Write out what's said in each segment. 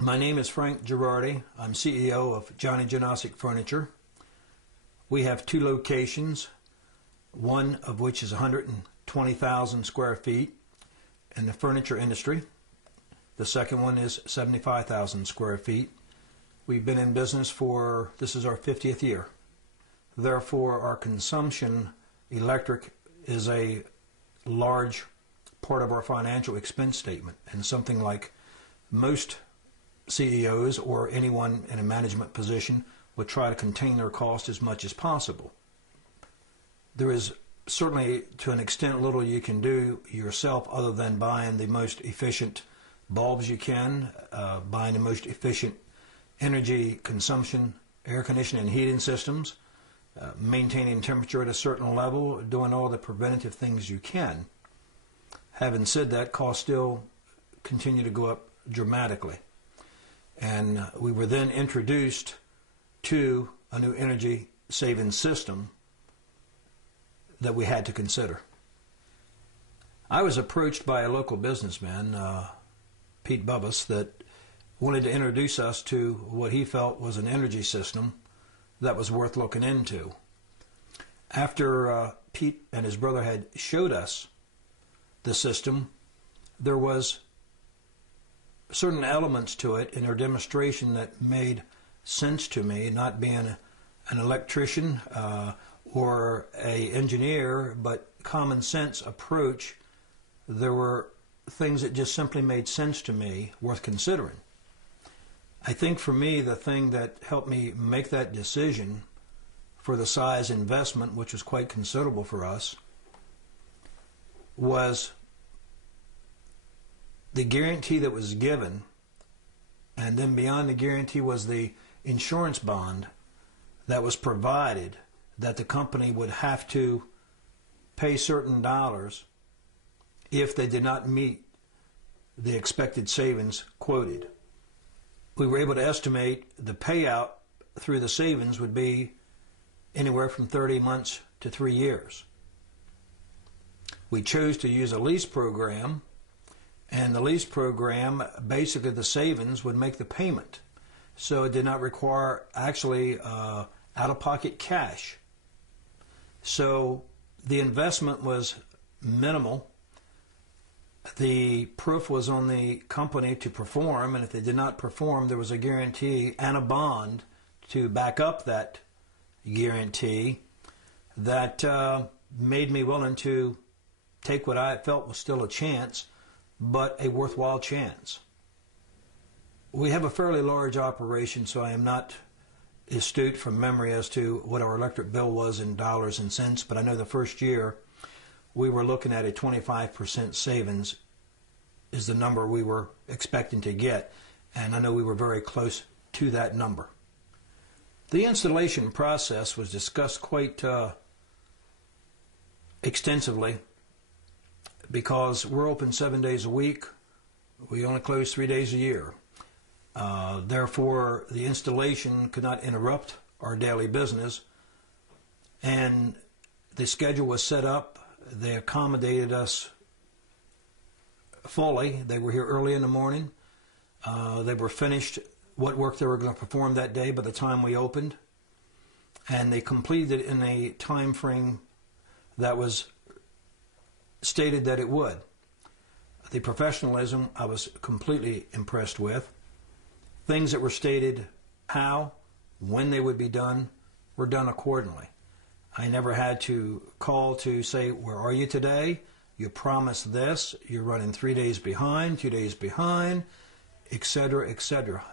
My name is Frank Girardi. I'm CEO of Johnny Janosic Furniture. We have two locations, one of which is 120,000 square feet in the furniture industry. The second one is 75,000 square feet. We've been in business this is our 50th year. Therefore, our consumption, electric, is a large part of our financial expense statement, and something like most CEOs or anyone in a management position would try to contain their cost as much as possible. There is certainly, to an extent, little you can do yourself other than buying the most efficient bulbs you can, buying the most efficient energy consumption, air conditioning and heating systems, maintaining temperature at a certain level, doing all the preventative things you can. Having said that, costs still continue to go up dramatically. And we were then introduced to a new energy saving system that we had to consider. I was approached by a local businessman, Pete Bubbas, that wanted to introduce us to what he felt was an energy system that was worth looking into. After Pete and his brother had showed us the system, there was certain elements to it in their demonstration that made sense to me, not being an electrician or an engineer, but common sense approach. There were things that just simply made sense to me, worth considering. I think for me, the thing that helped me make that decision for the size investment, which was quite considerable for us, was the guarantee that was given, and then beyond the guarantee was the insurance bond that was provided, that the company would have to pay certain dollars if they did not meet the expected savings quoted. We were able to estimate the payout through the savings would be anywhere from 30 months to 3 years. We chose to use a lease program, and the lease program, basically the savings would make the payment. So it did not require actually out-of-pocket cash. So the investment was minimal. The proof was on the company to perform, and if they did not perform, there was a guarantee and a bond to back up that guarantee that made me willing to take what I felt was still a chance, but a worthwhile chance. We have a fairly large operation, so I am not astute from memory as to what our electric bill was in dollars and cents, but I know the first year we were looking at a 25% savings is the number we were expecting to get, and I know we were very close to that number. The installation process was discussed quite extensively, because we're open 7 days a week. We only close 3 days a year. Therefore, the installation could not interrupt our daily business, and the schedule was set up. They accommodated us fully. They were here early in the morning. They were finished what work they were going to perform that day by the time we opened, and they completed it in a time frame that was stated that it would. The professionalism I was completely impressed with. Things that were stated how, when they would be done, were done accordingly. I never had to call to say, where are you today? You promised this, you're running 3 days behind, 2 days behind, etc., etc.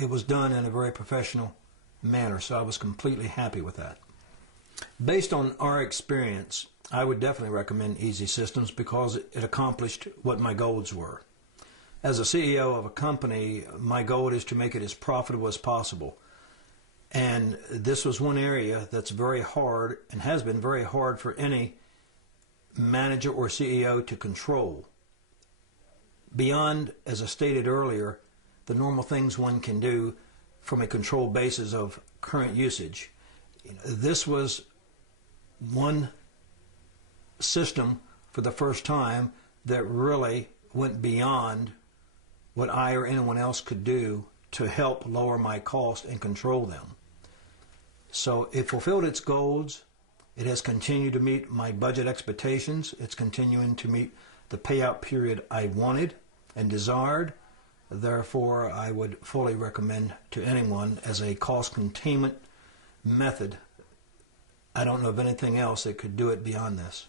It was done in a very professional manner, so I was completely happy with that. Based on our experience, I would definitely recommend Easy Systems because it accomplished what my goals were. As a CEO of a company, my goal is to make it as profitable as possible. And this was one area that's very hard and has been very hard for any manager or CEO to control. Beyond, as I stated earlier, the normal things one can do from a controlled basis of current usage. This was one system for the first time that really went beyond what I or anyone else could do to help lower my cost and control them. So it fulfilled its goals. It has continued to meet my budget expectations. It's continuing to meet the payout period I wanted and desired. Therefore, I would fully recommend to anyone as a cost containment method. I don't know of anything else that could do it beyond this.